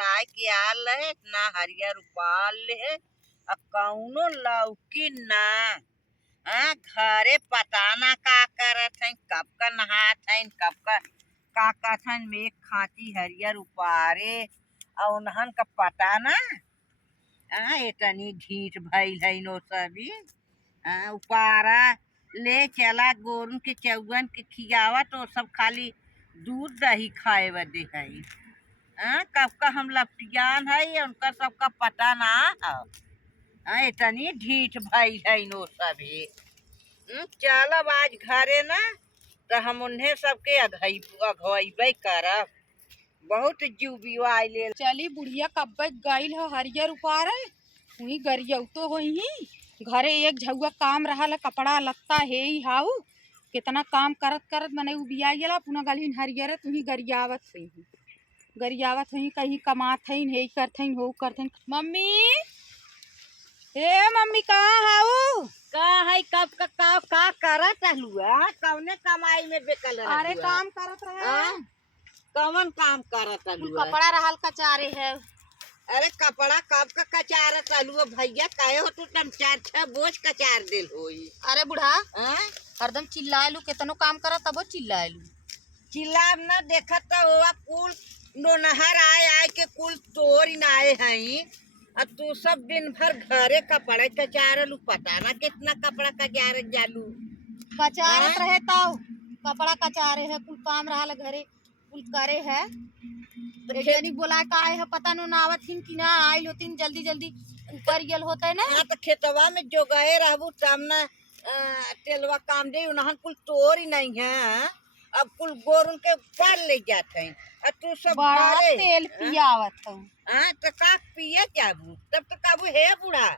राय के आल है ना हरियर उपाल ले कौनो लौकी ना घरे पता ना का करत है, कब का नहात है, कब का करत है, मेघ खाती हरियर उपारे और उन्हन का पता ना इतनी ढीठ भइल है नो सभी उपारा ले चला गोरन के चौगन के खियावा तो सब खाली दूध दही खाए बदे है। कब का हम लपटियान है उनका सबका पता ना है। इतनी ढीठ भइल है नो सभी। चलब आज घरे ना तो हम उन्हें सबके अघवैबे करब। बहुत जुबिया ले चली बुढ़िया कब गईल हो हरियर उपारे वही गरियौ तो होई घरे एक झुआ काम रहा कपड़ा लत्ता है ही हाउ कितना काम करत करत मने बिया पुनः गलिन हरियर तुही गरियावत हुई कहीं कमात हईन हे करत हईन हो करत हईन। मम्मी हे मम्मी कहाँ हाउ का है कब का करत हलुआ कौने कमाई में बेकल अरे काम करत रहे कौन काम करत हलुआ कपड़ा रहल कचारे है। अरे कपड़ा कब का कचारत हलुआ भैया कहे हो तू तम 4-6 बोझ कचार दिल होई। अरे बुढ़ा हरदम चिल्लाएलू कितनो काम करत तबो चिल्लाएलू चिल्ला न देखत तो हुआ कुल नोनहर आए के कुल तोड़ आए हैं अब तू सब दिन भर घरे कपड़ा कचारलू पता ना कितना कपड़ा कचार जालू कचारत रहे तब कपड़ा कचारे है कुल काम रहा घरे कुल करे है जनी बोला का आए है पता नो नावत हिन कि ना आइल होतिन जल्दी जल्दी ऊपर गेल होते ना तो खेतवा में जो गए रहबू तब ना तेलवा काम दे उन्हन कुल तोड़ ही नहीं है अब कुल गोरुन के ऊपर ले जाते हैं अब तू सब बड़ा तेल पियावत हो तो का पिए जाबू तब तो काबू हे बूढ़ा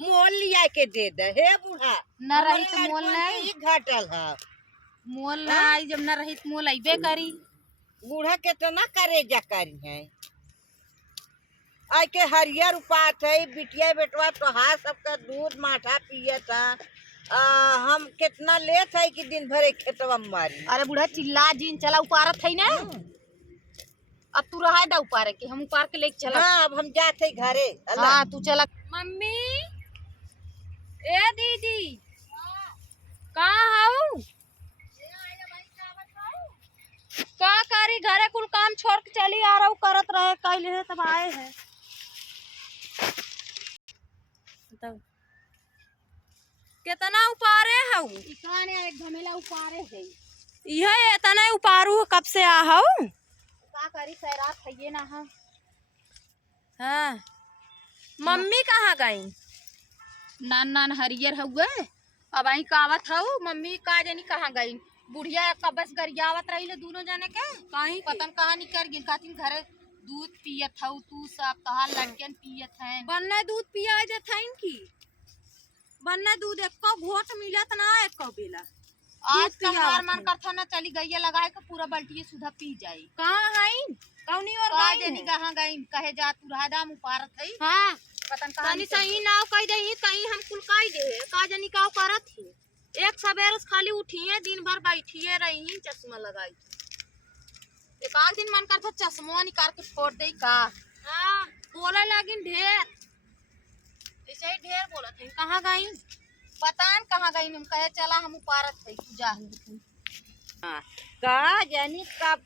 मोल लिया के दे दे हे बूढ़ा न रही तो मोल नहीं घटल है मोल ना आई जब न रही तो मोल अबे करी बूढ़ा के तो ना करे जा करी है आई के हरियर उपात है बिटिया बेटवा तोहार सबका दूध माठा पिए था हम कितना लेत है कि दिन भर एक खेतवा में मारी। अरे बूढ़ा चिल्ला जीन चला उपारत है ना अब तू रहा दा उपारे के हम उपार के लेके चला। हाँ अब हम जाते घरे। हाँ तू चला। मम्मी ए दीदी कहाँ हाउ का करी घरे कुल काम छोड़ के चली आ रहा करत रहे कैले है तब आए है तब कितना उपारे हाउ इकाने एक घमेला उपारे है यह इतना उपारू कब से आ हाउ का करी सैरात है ना हम। हाँ मम्मी कहाँ गई नान नान हरियर हुए अब आई कावत हूँ मम्मी का जानी कहाँ गई बुढ़िया का बस गरियावत रही दोनों जाने के कहीं पतन कहाँ निकल गिर खाती घर दूध पियत हूँ तू सब कहा लड़कियन पियत है बनने दूध पिया जात है की बनने दूध एको घोट मिलत ना एको बेला आज कहार मन करथा ना चली गई लगाए के पूरा बल्टी सुधा पी जाई कहाँ है कौनी और गई नहीं कहाँ गई कहे जा तू रादाम उपारत है। हाँ पतन कहाँ सही नाव कह दही कहीं हम कुल कह दे का जानी का करत ही एक सवेरे खाली उठिए दिन भर बैठिए रही चश्मा लगाई एक आध दिन मन करता चश्मा निकाल के फोड़ दे का। हाँ बोले लगिन ढेर ऐसे ही ढेर बोलत है कहाँ गई पता न कहाँ गई हम कहे चला हम उपारत है जा का जानी कब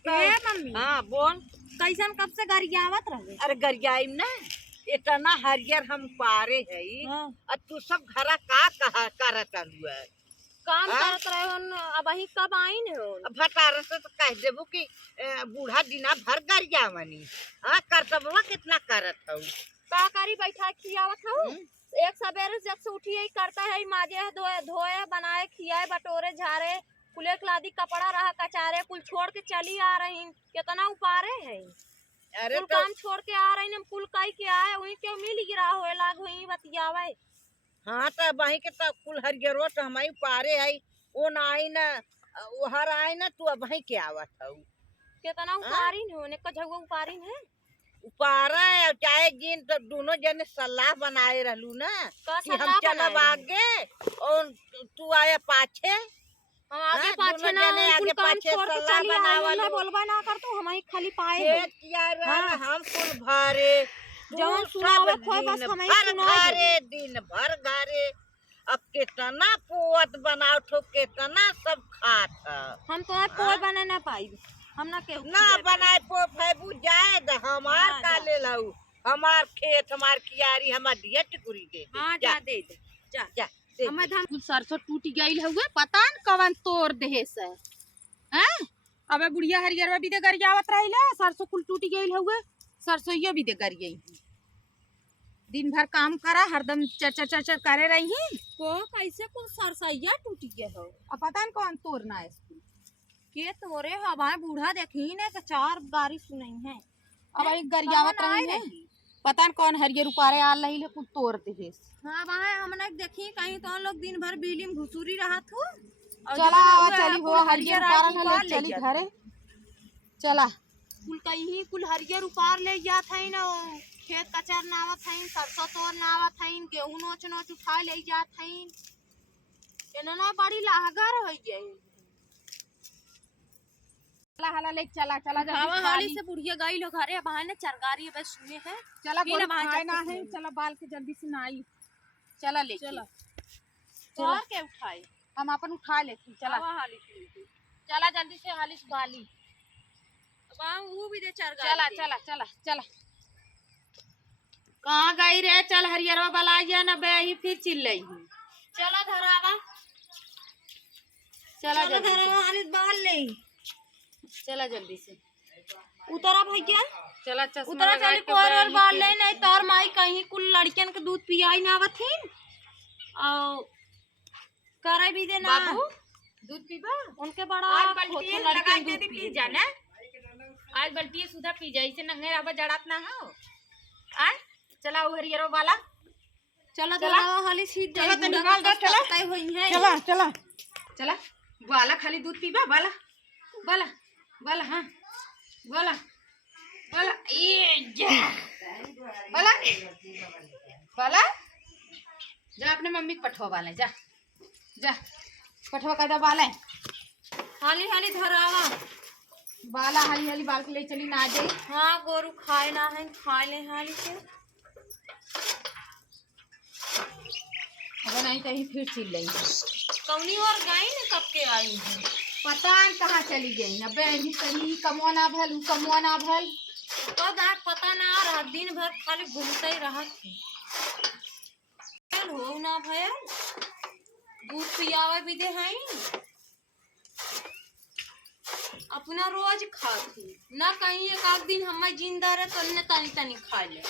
मम्मी। हाँ बोल कैसन कब से गरियावत रहे। अरे गरियाई ना इतना हरियर हम पारे है और तू सब घरा का कहा करत हुआ काम करत रहे हो अब ही कब आईन हो भटार से तो कह देबू कि बूढ़ा दिना भर गरिया मनी करतबवा कितना करत हूँ का करी बैठा खियावत हूँ एक सवेरे जब से उठिए करता है माजे धोए बनाए खियाए बटोरे झारे कुले लादी कपड़ा रहा कचारे कुल छोड़ के चली आ रही कितना उपारे है। अरे तो काम छोड़ के आ रही हम कुल कई के आए वही के मिल गिरा होए लाग वही बतियावे। हाँ तो वही के तो कुल हरियरो तो हमारी पारे है वो ना आई ना हर आए ना तू अब वही के आवत हूँ कितना उपारिन हो ने कझुआ उपारिन है उपारा है चाहे जिन तो दोनों जने सलाह बनाए रहलू ना कि हम चलब आगे और तू आया पाछे हम आगे हाँ, पाछे दोनों ना जने कुल आगे काम पाछे छोड़ के सलाह चली आई बनावलो। ना बोलबा ना कर तू हम खाली पाए हो खेत किया रहा हम कुल भरे जवन तू सुनावत सब होय बस दिन हमें भर सुना दे घरे दिन भर घरे। अब कितना पुअत बनाओ ठो कितना सब खात ह। हम तो पोय बना ना पाई हम ना के ना बनाए पो फैबू जाए द हमार हाँ, का जा। ले लाऊ हमार खेत हमार कियारी हमार दिया टिकुरी दे दे। हां जा दे दे जा जा दे हमें दे। धान कुल सरसों टूट गई हुए पता न कवन तोड़ देहे से हैं अबे बुढ़िया हरियरवा भी दे गरियावत रहिला सरसों कुल टूट गई हुए सरसोइयो भी दे गरियई दिन भर काम करा हरदम चर चर चर करे रही को कैसे कुल सरसैया टूट गए हो अब पता न कौन तोड़ना है इसको के तोरे हवाए बूढ़ा देखी ने के चार गाड़ी सुनई है अब एक गरियावत रही है पता न कौन हरियर उपारे आल रही ले कुल तोड़ देहे हां वहां हमने देखी कहीं तो लोग दिन भर बिजली में घुसूरी रहत हो चला चली हो हरियर उपार ले चली घरे चला कुल कहीं कुल हरियर उपार ले जात है ना खेत कचर नावत है सरसों तोड़ नावत है गेहूं नोच नोच उठा ले जात है एना बड़ी लागर हो गई चला हला ले चला चला जल्दी हाली से बुढ़िया गई लो घरे बहाने चरगारी बस सुने है चला गोल खाना है चला बाल के जल्दी से नाई चला ले चला और के उठाए हम अपन उठा लेते चला हाली से चला जल्दी से हाली से बाली अब वो भी दे चरगारी चला चला चला चला कहां गई रे चल हरियरवा बलाइया ना बे ही फिर चिल्लई चला धरावा चला धरावा हाली बाल ले चला जल्दी से उतरा भैया चला चश्मा उतरा चली कोर और बाल ले नहीं तोर माई कहीं कुल लड़कियन के दूध पियाई ना आवथिन और करे भी दे ना बाबू दूध पीबा उनके बड़ा आज बल्टी लगा के दी पी जाना आज बल्टी सुधा पी जाई से नंगे राबा जड़ात ना हो आज चला उ हरियरो वाला चला चला हाली सीध चला तो निकाल दे चला तय होई है चला चला चला वाला खाली दूध पीबा वाला वाला वाला हां वाला वाला ये जा वाला वाला जा अपने मम्मी को पठवा वाले जा जा पठवा का वाले हाली हाली धरावा बाला हाली हाली बाल के ले चली ना जाई हां गोरू खाए ना है खा ले हाली से अब नहीं कहीं फिर चिल रही कौनी और गई न कब के आई है पता न कहाँ चली गई न बहनी कहीं कमुआ ना भल कमुआ ना भल कद आठ पता ना आ रहा दिन भर खाली घूमते ही रहा हो ना भैया दूध पियावे भी दे हैं अपना रोज खाती ना कहीं एक आध दिन हमें जिंदा रहे तो तनी तनी खा ले